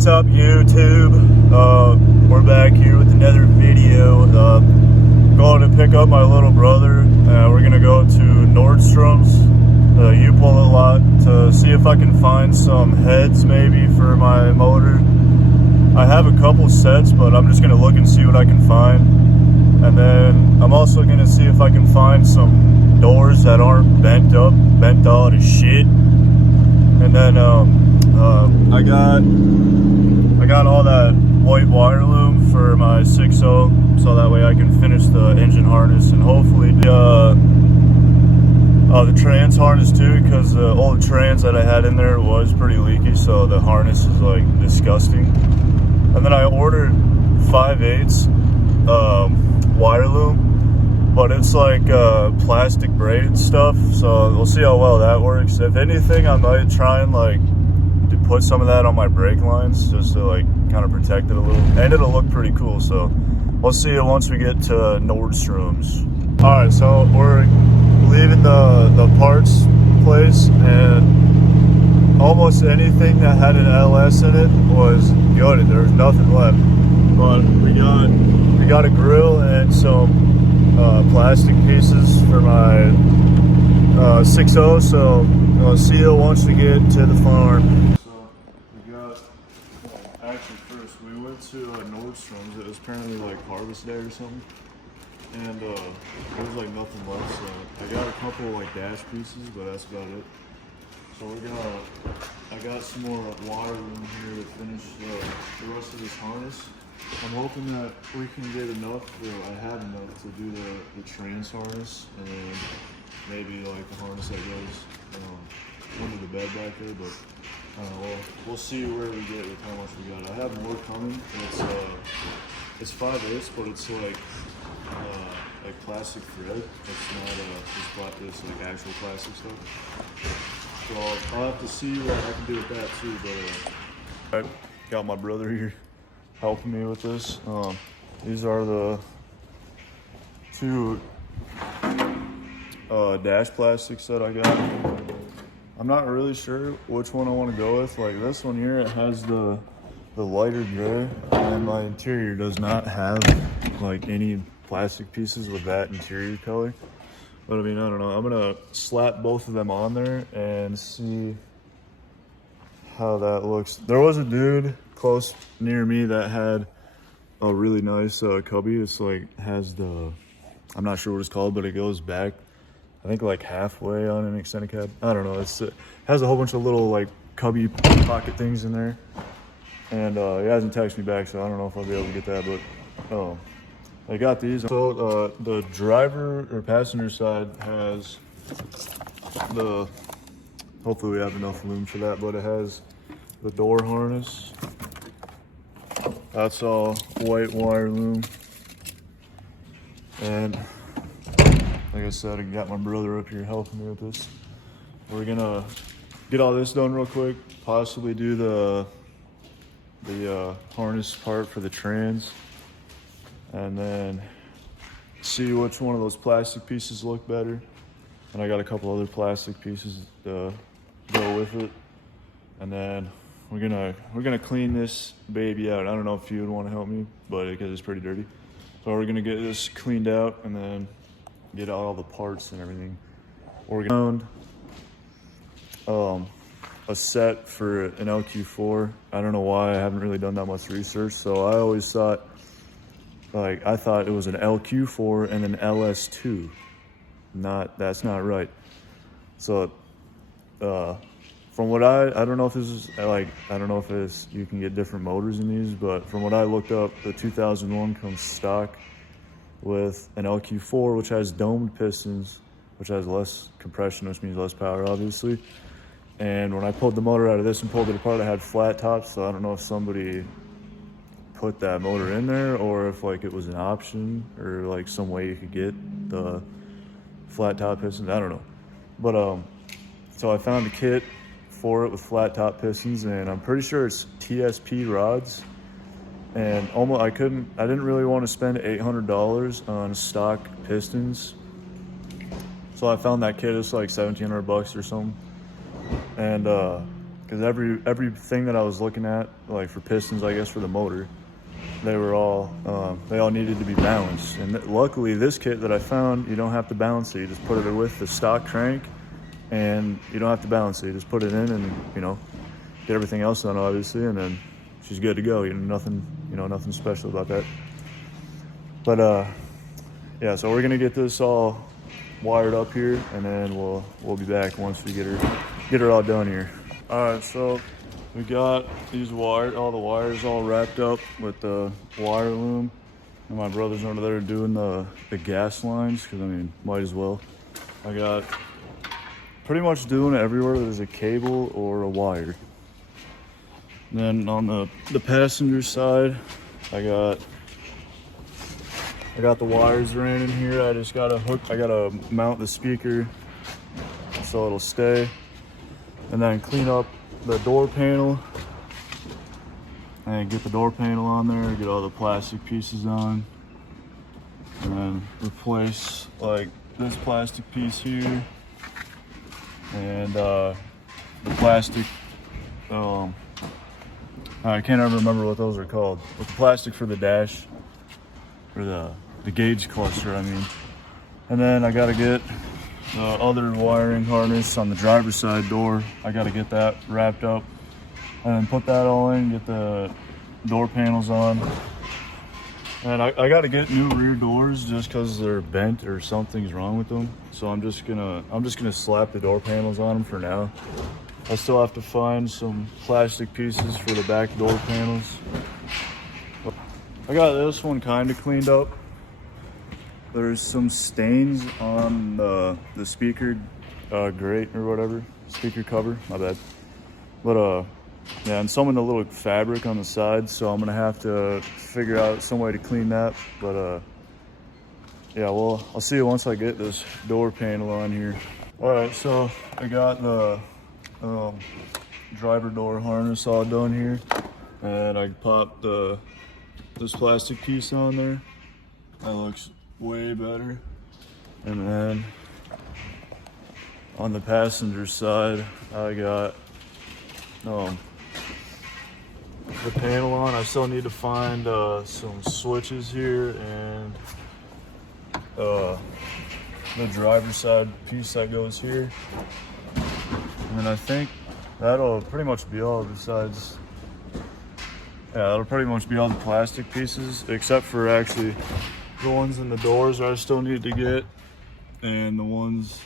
What's up, YouTube? We're back here with another video. Going to pick up my little brother. We're gonna go to Nordstrom's, U-Pull lot, to see if I can find some heads maybe for my motor. I have a couple sets, but I'm just gonna look and see what I can find. And then I'm also gonna see if I can find some doors that aren't bent out as shit. And then I got all that white wire loom for my 6.0, so that way I can finish the engine harness and hopefully the trans harness too, because the old trans that I had in there was pretty leaky, so the harness is like disgusting. And then I ordered 5/8 wire loom, but it's like plastic braided stuff, so we'll see how well that works. If anything, I might try and like to put some of that on my brake lines just to like kind of protect it a little, and it'll look pretty cool. So we'll see it once we get to Nordstrom's. All right, so we're leaving the parts place, and almost anything that had an LS in it was gutted. There was nothing left, but we got a grill and some plastic pieces for my 6.0, so I'll see you once we get to the farm. So we got, actually first we went to Nordstrom's. It was apparently like harvest day or something, and there was like nothing left, so I got a couple like dash pieces, but that's about it. So I got some more wire room here to finish the rest of this harness. I'm hoping that we can get enough, or I have enough to do the trans harness, and then maybe like the harness that goes under the bed back there, but we'll see where we get with how much we got. I have more coming. It's 5/8, but it's like plastic thread. It's not this like actual plastic stuff. So I'll have to see what I can do with that too. But I got my brother here helping me with this. These are the two dash plastics that I got. I'm not really sure which one I want to go with. Like this one here, it has the lighter gray, and my interior does not have like any plastic pieces with that interior color. But I mean, I don't know. I'm gonna slap both of them on there and see how that looks. There was a dude close near me that had a really nice cubby. It's like has I'm not sure what it's called, but it goes back I think like halfway on an extended cab. I don't know. It has a whole bunch of little like cubby pocket things in there, and he hasn't texted me back, so I don't know if I'll be able to get that. But I got these. So the driver or passenger side has hopefully we have enough room for that, but it has the door harness. That's all white wire loom, and like I said, I got my brother up here helping me with this. We're gonna get all this done real quick, possibly do the harness part for the trans, and then see which one of those plastic pieces look better. And I got a couple other plastic pieces to go with it, and then we're gonna clean this baby out. I don't know if you would want to help me, but because it's pretty dirty. So we're gonna get this cleaned out and then get out all the parts and everything. We're gonna found a set for an LQ4. I don't know why, I haven't really done that much research. So I always thought, I thought it was an LQ4 and an LS2. That's not right. So from what I don't know if this is I don't know if you can get different motors in these, but from what I looked up, the 2001 comes stock with an LQ4, which has domed pistons, which has less compression, which means less power, obviously. And when I pulled the motor out of this and pulled it apart, I had flat tops, so I don't know if somebody put that motor in there or if like it was an option or like some way you could get the flat top pistons. I don't know. But so I found a kit for it with flat top pistons, and I'm pretty sure it's TSP rods. And I didn't really want to spend $800 on stock pistons, so I found that kit. It's like $1,700 or something, and because everything that I was looking at, like for pistons, I guess for the motor, they all needed to be balanced. And luckily, this kit that I found, you don't have to balance it. You just put it with the stock crank, and you don't have to balance it. You just put it in, and get everything else done, obviously, and then she's good to go. Nothing special about that. But yeah, so we're gonna get this all wired up here, and then we'll be back once we get her all done here. All right, so we got all the wires all wrapped up with the wire loom, and my brother's over there doing the gas lines, because might as well. I got pretty much doing it everywhere there's a cable or a wire. Then on the passenger side, I got the wires ran in here. I gotta mount the speaker so it'll stay, and then clean up the door panel and get the door panel on there, get all the plastic pieces on, and then replace like this plastic piece here and the plastic, I can't ever remember what those are called, with the plastic for the dash, or the gauge cluster, And then I gotta get the other wiring harness on the driver's side door. I gotta get that wrapped up and then put that all in, get the door panels on. And I gotta get new rear doors just because they're bent or something's wrong with them. So I'm just gonna slap the door panels on them for now. I still have to find some plastic pieces for the back door panels. I got this one kind of cleaned up. There's some stains on the speaker grate or whatever, speaker cover, my bad. But yeah, and some in the little fabric on the side, so I'm gonna have to figure out some way to clean that. But yeah, well, I'll see you once I get this door panel on here. All right, so I got the driver door harness all done here, and I popped this plastic piece on there. That looks way better. And then on the passenger side, I got the panel on. I still need to find some switches here and the driver's side piece that goes here. And I think that'll pretty much be all, besides, yeah, that'll pretty much be all the plastic pieces, except for actually the ones in the doors I still need to get, and the ones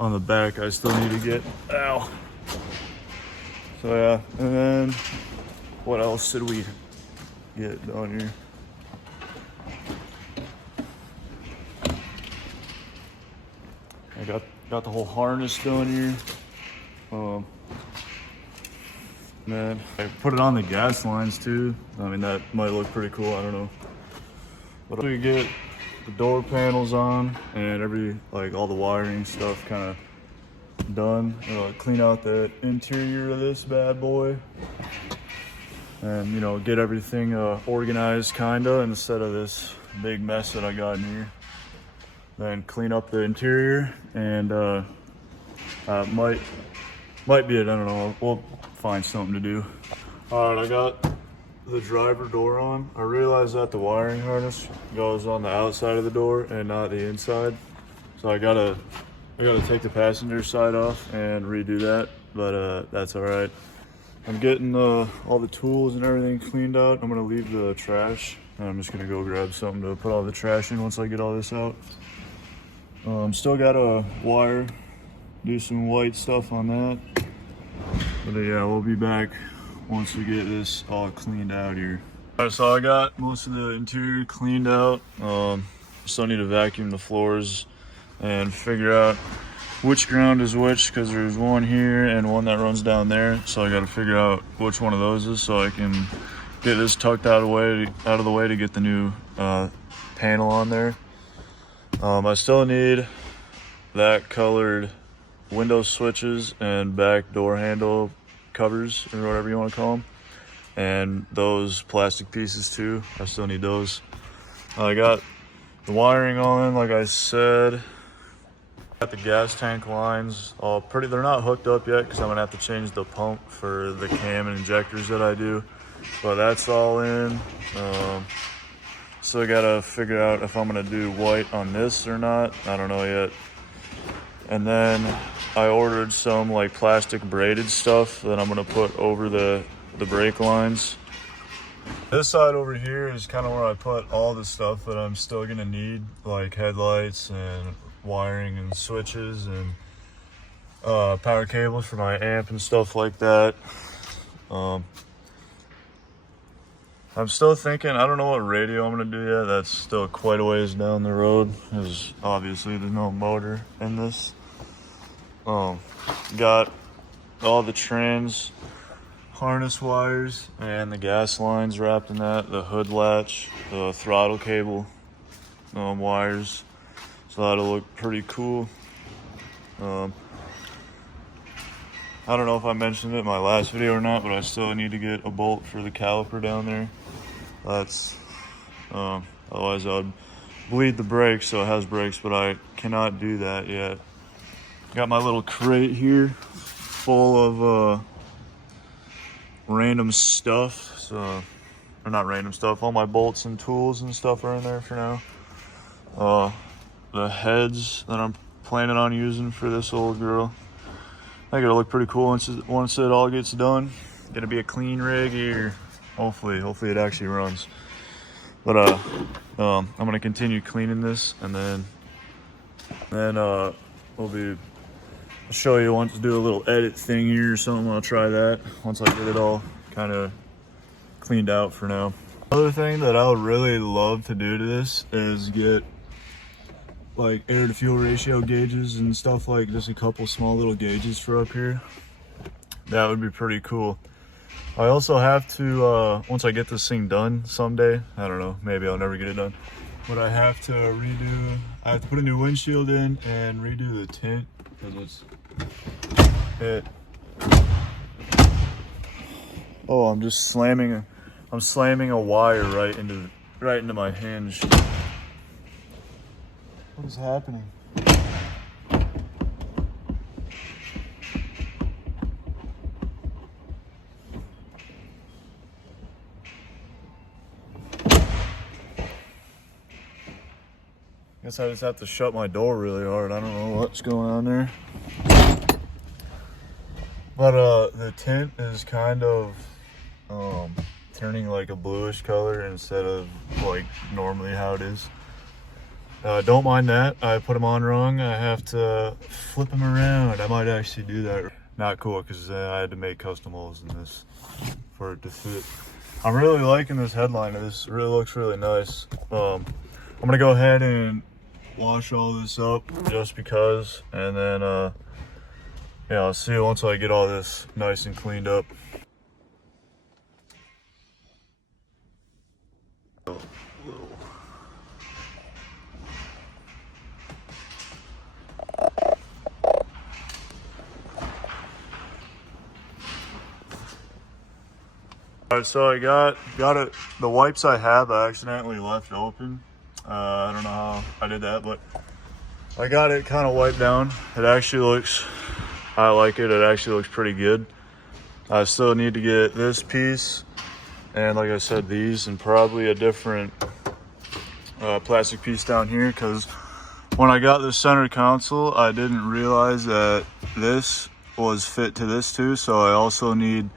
on the back I still need to get. Ow. So yeah, and then what else did we get done here? I got the whole harness done here. Man, I put it on the gas lines too. That might look pretty cool, I don't know. But we get the door panels on and all the wiring stuff kind of done. Clean out the interior of this bad boy, and get everything organized kinda, instead of this big mess that I got in here. Then clean up the interior, and might be it, I don't know. We'll find something to do. All right, I got the driver door on. I realized that the wiring harness goes on the outside of the door and not the inside, so I gotta take the passenger side off and redo that, but that's all right. I'm getting all the tools and everything cleaned out. I'm gonna leave the trash, and I'm just gonna go grab something to put all the trash in once I get all this out. Still gotta do some white stuff on that, but yeah, we'll be back once we get this all cleaned out here. All right, so I got most of the interior cleaned out. Still need to vacuum the floors and figure out which ground is which, because there's one here and one that runs down there, so I got to figure out which one of those is, so I can get this tucked out of the way to get the new panel on there. I still need that colored window switches and back door handle covers, or whatever you want to call them, and those plastic pieces too. I still need those. I got the wiring on, like I said. Got the gas tank lines all pretty, they're not hooked up yet because I'm gonna have to change the pump for the cam and injectors that I do, but that's all in. So I gotta figure out if I'm gonna do white on this or not. I don't know yet. And then I ordered some like plastic braided stuff that I'm gonna put over the brake lines. This side over here is kind of where I put all the stuff that I'm still gonna need, like headlights and wiring and switches and power cables for my amp and stuff like that. I'm still thinking, I don't know what radio I'm gonna do yet. That's still quite a ways down the road, because obviously there's no motor in this. Got all the trans harness wires and the gas lines wrapped in that, the hood latch, the throttle cable wires, so that'll look pretty cool. I don't know if I mentioned it in my last video or not, but I still need to get a bolt for the caliper down there. That's otherwise I would bleed the brakes, so it has brakes, but I cannot do that yet. Got my little crate here full of random stuff, so, or not random stuff, all my bolts and tools and stuff are in there for now. The heads that I'm planning on using for this old girl, I think it'll look pretty cool once it all gets done. Gonna be a clean rig here, hopefully it actually runs. But I'm gonna continue cleaning this, and then I'll show you once to do a little edit thing here or something. I'll try that once I get it all kind of cleaned out for now. Another thing that I would really love to do to this is get like air to fuel ratio gauges and stuff, like just a couple small little gauges for up here. That would be pretty cool. I also have to, once I get this thing done someday, I don't know, maybe I'll never get it done, but I have to put a new windshield in and redo the tint, because oh, I'm slamming a wire right into my hinge. What is happening? Guess I just have to shut my door really hard. I don't know what's going on there. But the tint is kind of turning like a bluish color instead of like normally how it is. Don't mind that. I put them on wrong. I have to flip them around. I might actually do that. Not cool, because I had to make custom holes in this for it to fit. I'm really liking this headliner. This really looks really nice. I'm gonna go ahead and wash all this up just because, and then yeah, I'll see you once I get all this nice and cleaned up. Alright, so I got it. The wipes I have, I accidentally left open. I don't know how I did that, but I got it kind of wiped down. It actually looks, I like it. It actually looks pretty good. I still need to get this piece, and like I said, these, and probably a different plastic piece down here, because when I got the center console, I didn't realize that this was fit to this too, so I also need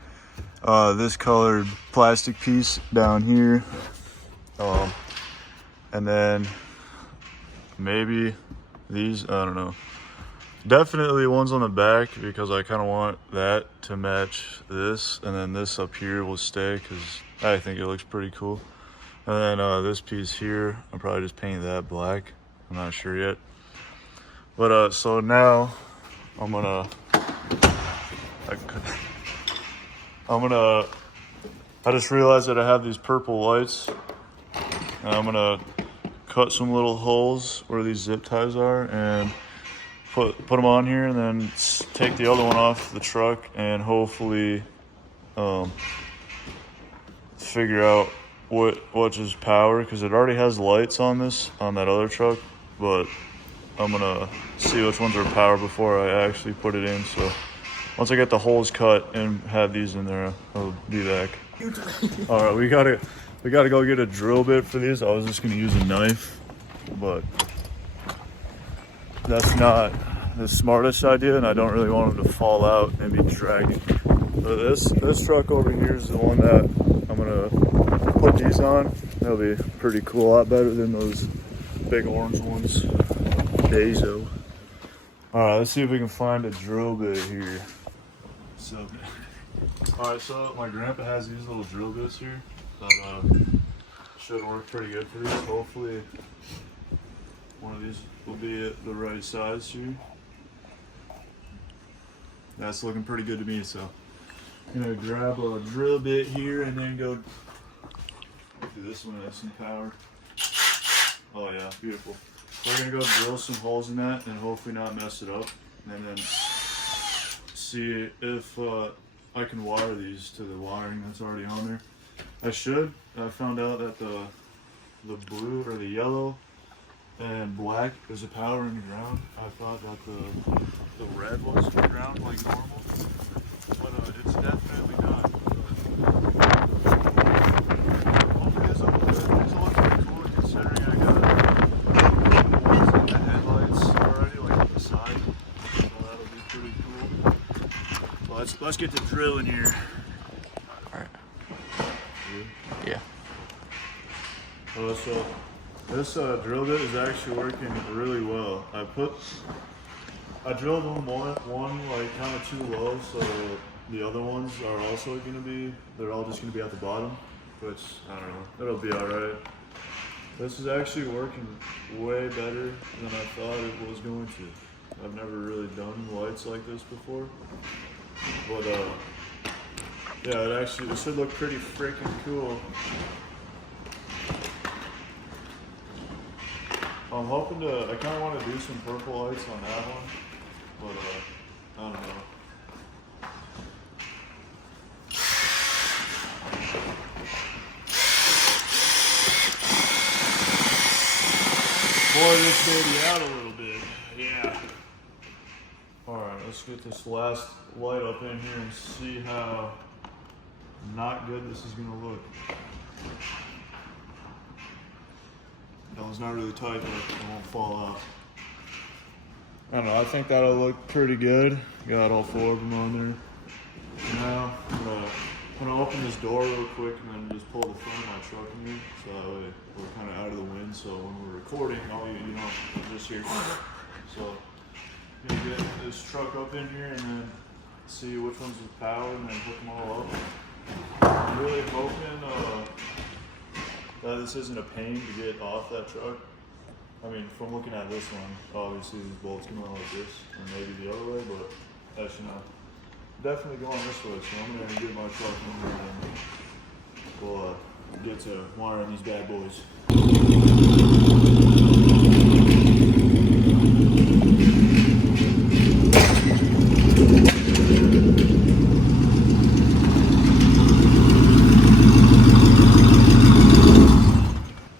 this colored plastic piece down here, and then maybe these, I don't know, definitely ones on the back, because I kind of want that to match this, and then this up here will stay because I think it looks pretty cool. And then this piece here, I'll probably just paint that black. I'm not sure yet, but so now I'm gonna I just realized that I have these purple lights, and I'm gonna cut some little holes where these zip ties are and put them on here, and then take the other one off the truck, and hopefully figure out which is power, because it already has lights on that other truck, but I'm gonna see which ones are power before I actually put it in. So once I get the holes cut and have these in there, I'll be back. All right, we gotta go get a drill bit for these. I was just gonna use a knife, but that's not the smartest idea, and I don't really want them to fall out and be dragging. So this truck over here is the one that I'm gonna put these on. That'll be pretty cool, a lot better than those big orange ones. Bezo. All right, let's see if we can find a drill bit here. So, all right, so my grandpa has these little drill bits here that should work pretty good for these. Hopefully, one of these will be at the right size here. That's looking pretty good to me. So, I'm gonna grab a drill bit here and then go. Hopefully, this one has some power. Oh yeah, beautiful. We're gonna go drill some holes in that and hopefully not mess it up, and then see if I can wire these to the wiring that's already on there. I should. I found out that the blue or the yellow and black is a power in the ground. I thought that the red was in the ground like normal, but it's definitely not. Hopefully these will look pretty cool considering I got the headlights already, like on the side, so that'll be pretty cool. Well, let's get to drilling here. All right. Yeah. So this drill bit is actually working really well. I drilled one like kind of too low, so the other ones are also they're all just gonna be at the bottom, which I don't know, it'll be all right. This is actually working way better than I thought it was going to. I've never really done lights like this before, but yeah, it should look pretty freaking cool. I'm hoping I kind of want to do some purple lights on that one, but I don't know. Pour this baby out a little bit, yeah. All right, let's get this last light up in here and see how not good this is gonna look. That one's not really tight, but it won't fall out. I don't know, I think that'll look pretty good. Got all 4 of them on there. Now, I'm gonna open this door real quick and then just pull the front of my truck in here, so that way we're kind of out of the wind, so when we're recording, you know, just hear. So, I'm gonna get this truck up in here and then see which ones with power and then hook them all up. I'm really hoping that this isn't a pain to get off that truck. I mean, from looking at this one, obviously these bolts come out like this, and maybe the other way, but actually not. Definitely going this way, so I'm gonna get my truck in here and we'll get to wiring these bad boys.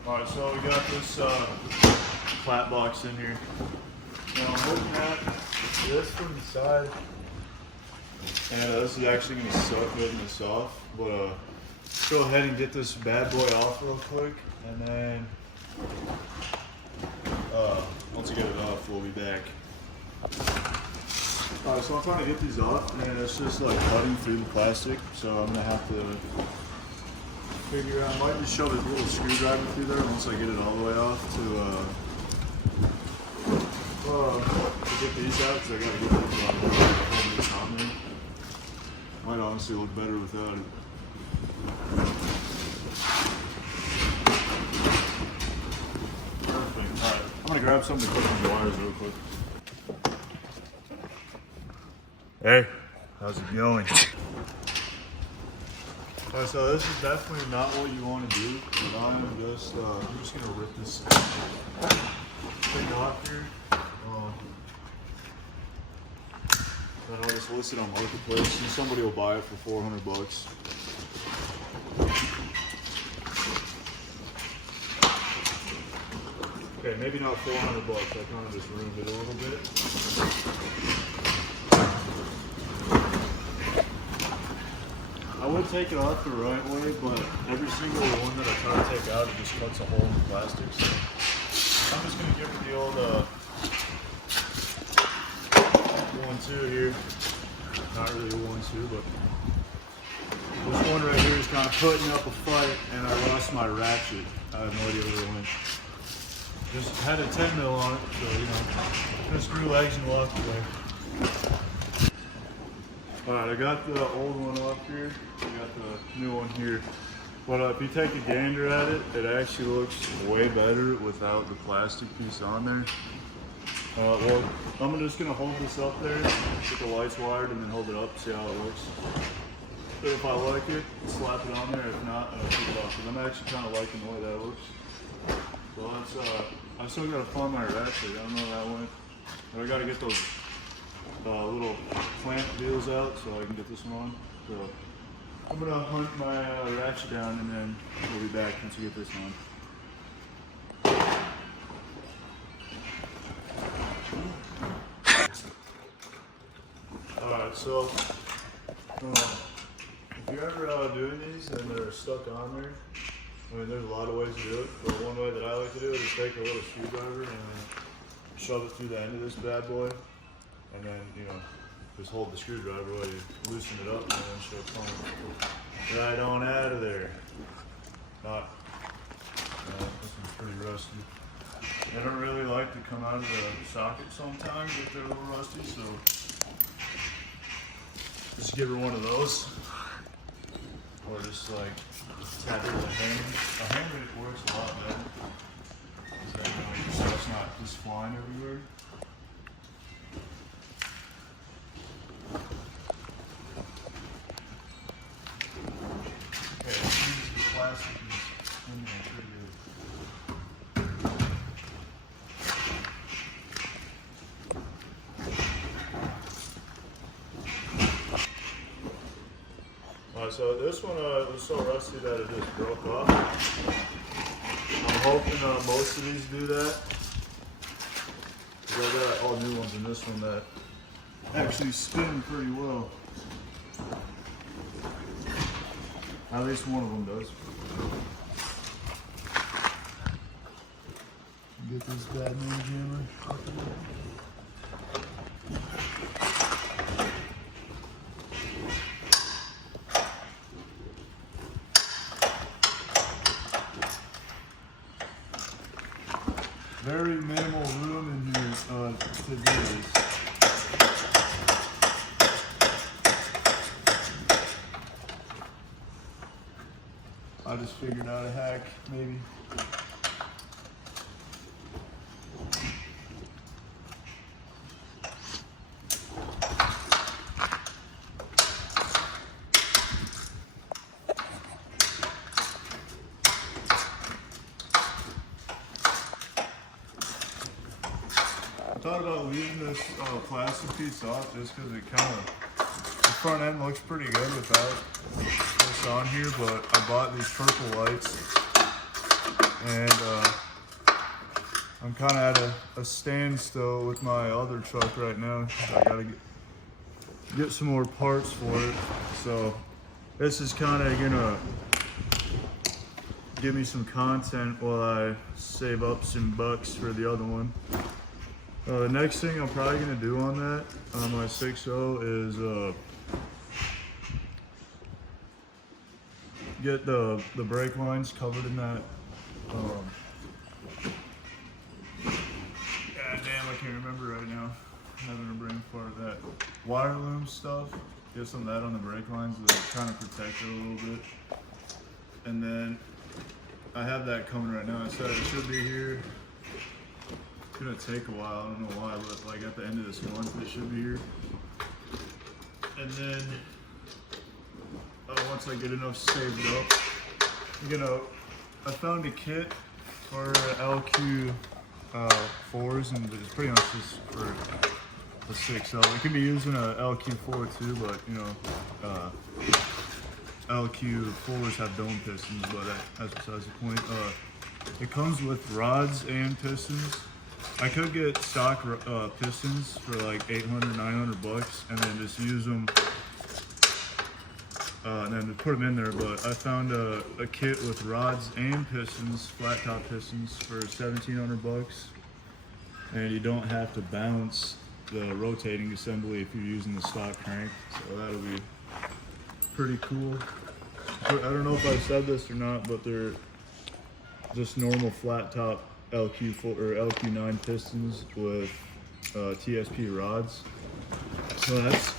Alright, so we got this flat box in here. Now I'm looking at this from the side. And this is actually going to suck good in this off, but let's go ahead and get this bad boy off real quick, and then once I get it off, we'll be back. Alright, so I'm trying to get these off, and it's just like cutting through the plastic, so I'm going to have to figure out, I might just shove this little screwdriver through there once I get it all the way off to get these out, because I got to get this on there. Might honestly look better without it. Perfect. Alright, I'm gonna grab something to put on the wires real quick. Hey, how's it going? Alright, so this is definitely not what you want to do, but I'm just gonna rip this thing off here. Then I'll just list it on Marketplace and somebody will buy it for $400. Okay, maybe not 400 bucks. I kind of just ruined it a little bit. I would take it off the right way, but every single one that I try to take out, it just cuts a hole in the plastic. So I'm just gonna give it the old 1-2 here. Not really a 1-2, but this one right here is kind of putting up a fight, and I lost my ratchet. I have no idea where it went. Just had a 10 mil on it, so you know, just screw legs and walked away. Alright, I got the old one off here, I got the new one here. But if you take a gander at it, it actually looks way better without the plastic piece on there. Well, I'm just going to hold this up there, get the lights wired, and then hold it up, see how it looks. But if I like it, slap it on there. If not, I'll take it off. Because I'm actually kind of liking the way that looks. So that's, I still got to find my ratchet. I don't know how that went. But I got to get those little clamp deals out so I can get this one on. So I'm going to hunt my ratchet down, and then we'll be back once we get this on. Alright, so if you're ever doing these and they're stuck on there, I mean, there's a lot of ways to do it, but one way that I like to do it is take a little screwdriver and shove it through the end of this bad boy, and then, you know, just hold the screwdriver while you loosen it up, and then she'll come right on out of there. Not, this one's pretty rusty. They don't really like to come out of the socket sometimes if they're a little rusty, so just give her one of those, or just like tap it with a hammer. A hammer works a lot better, so you know, your stuff's not just flying everywhere. Okay, let's use the plastic is in there pretty good. So this one was so rusty that it just broke off. I'm hoping most of these do that. Because I got all new ones in this one that actually spin pretty well. At least one of them does. Get this bad news hammer. Very minimal room in here to do this. I just figured out a hack, maybe. I thought about leaving this plastic piece off just because it kind of, the front end looks pretty good without this on here, but I bought these purple lights, and I'm kind of at a standstill with my other truck right now. I gotta get some more parts for it, so this is kind of gonna give me some content while I save up some bucks for the other one. The next thing I'm probably gonna do on that, on my 6.0, is get the brake lines covered in that. God damn, I can't remember right now. I'm having a brain fart. That wire loom stuff. Get some of that on the brake lines to kind of protect it a little bit. And then I have that coming right now. I said it should be here. It's gonna take a while, I don't know why, but like at the end of this month it should be here. And then once I get enough saved up, I found a kit for LQ 4s, and it's pretty much just for the 6.0. It could be using a LQ4 too, but you know, LQ4s have dome pistons, but that's besides the point. It comes with rods and pistons. I could get stock pistons for like 800, 900 bucks, and then just use them, and then put them in there. But I found a kit with rods and pistons, flat top pistons, for 1,700 bucks, and you don't have to bounce the rotating assembly if you're using the stock crank. So that'll be pretty cool. I don't know if I said this or not, but they're just normal flat top LQ4 or LQ9 pistons with TSP rods. So that's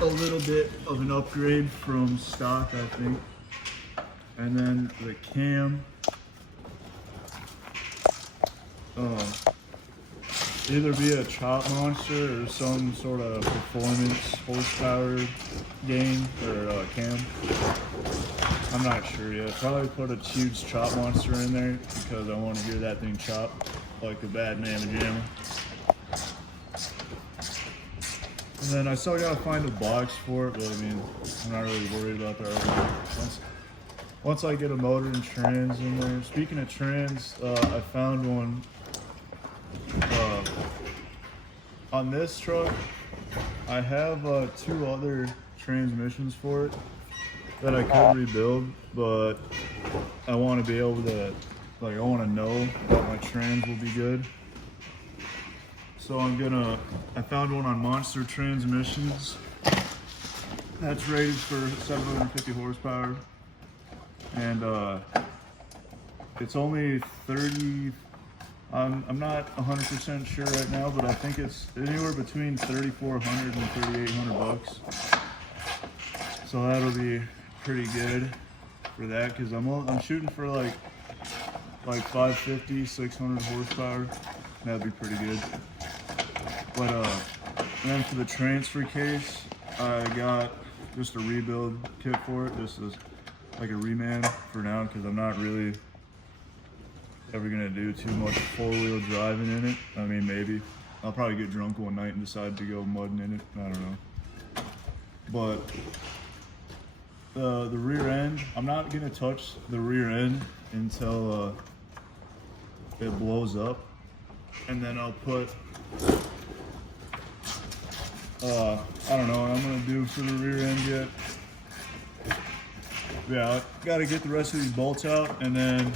a little bit of an upgrade from stock, I think. And then the cam, either be a chop monster or some sort of performance horsepower gain or cam. I'm not sure yet. Probably put a huge chop monster in there because I want to hear that thing chop like a bad mamma jamma. And then I still gotta find a box for it, but I mean, I'm not really worried about that right now. Once I get a motor and trans in there. Speaking of trans, I found one on this truck. I have 2 other transmissions for it that I could rebuild, but I want to be able to, like, I want to know that my trans will be good. So I found one on Monster Transmissions that's rated for 750 horsepower, and it's only 30. I'm not 100% sure right now, but I think it's anywhere between 3,400 and 3,800 bucks. So that'll be pretty good for that, because I'm shooting for like 550, 600 horsepower. That'd be pretty good. But and then for the transfer case, I got just a rebuild kit for it. This is like a reman for now, because I'm not really ever gonna do too much 4-wheel driving in it. I mean, maybe I'll probably get drunk one night and decide to go mudding in it. I don't know. But the rear end, I'm not gonna touch the rear end until it blows up, and then I'll put I don't know what I'm gonna do for the rear end yet. Yeah, I gotta get the rest of these bolts out, and then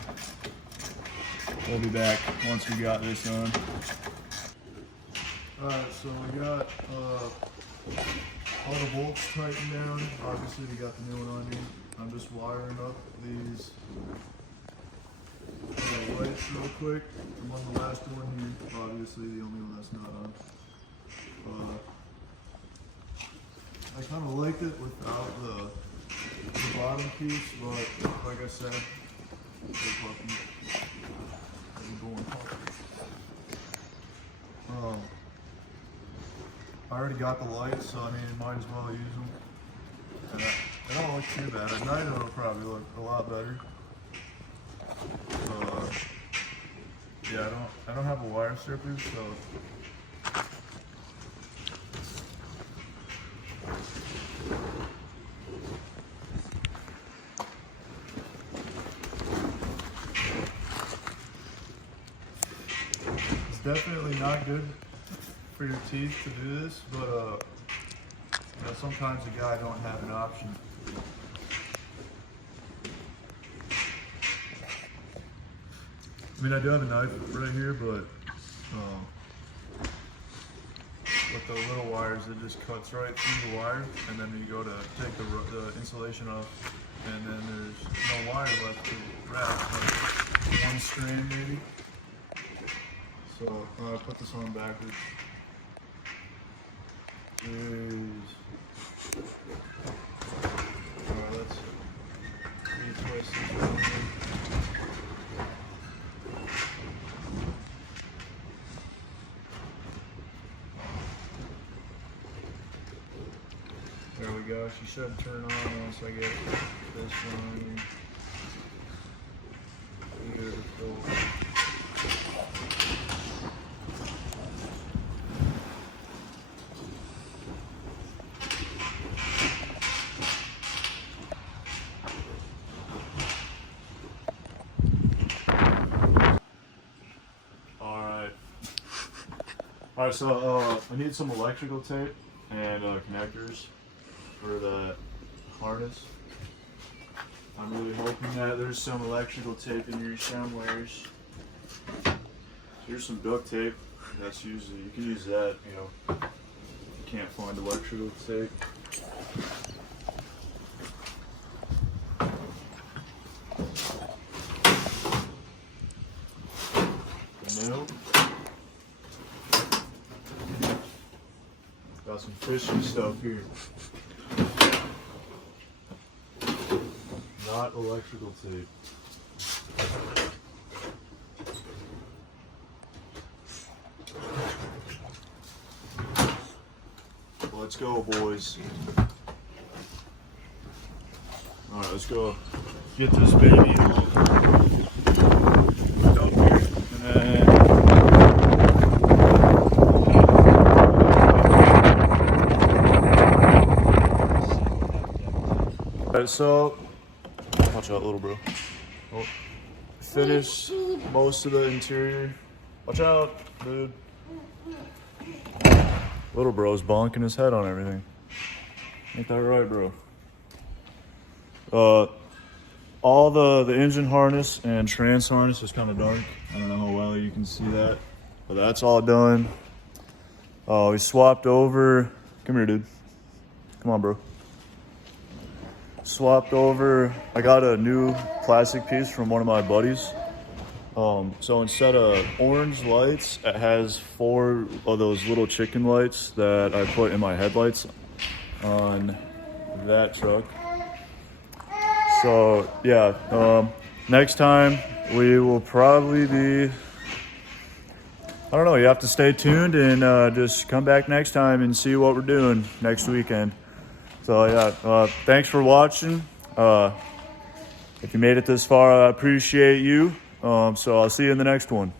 we'll be back once we got this on. Alright, so we got all the bolts tightened down. Obviously we got the new one on here. I'm just wiring up these lights real quick. I'm on the last one here, obviously the only one that's not on. I kind of liked it without the bottom piece, but like I said, I already got the lights, so I mean, might as well use them. And they don't look too bad. At night it'll probably look a lot better. Yeah, I don't have a wire stripper, so it's definitely not good for your teeth to do this, but you know, sometimes a guy don't have an option. I mean, I do have a knife right here, but with the little wires, it just cuts right through the wire, and then you go to take the insulation off, and then there's no wire left to wrap, like one strand maybe. So I put this on backwards. Alright, let's retwist this around here. There we go. She should turn on once I get this one. Beautiful. All right, so I need some electrical tape and connectors for that harness. I'm really hoping that there's some electrical tape in here somewheres. Here's some duct tape. That's usually, you can use that, you know, if you can't find electrical tape. Nail. Got some fishy stuff here. Not electrical tape. Let's go, boys. Alright, let's go get this baby all hooked up here. And then alright, so watch out, little bro. Oh, finish most of the interior. Watch out, dude. Little bro's bonking his head on everything. Ain't that right, bro? All the engine harness and trans harness is kind of dark. I don't know how well you can see that, but that's all done. We swapped over. Come here, dude. Come on, bro. Swapped over. I got a new plastic piece from one of my buddies. So instead of orange lights, it has 4 of those little chicken lights that I put in my headlights on that truck. So yeah, next time we will probably be, I don't know, you have to stay tuned and just come back next time and see what we're doing next weekend. So yeah, thanks for watching. If you made it this far, I appreciate you. So I'll see you in the next one.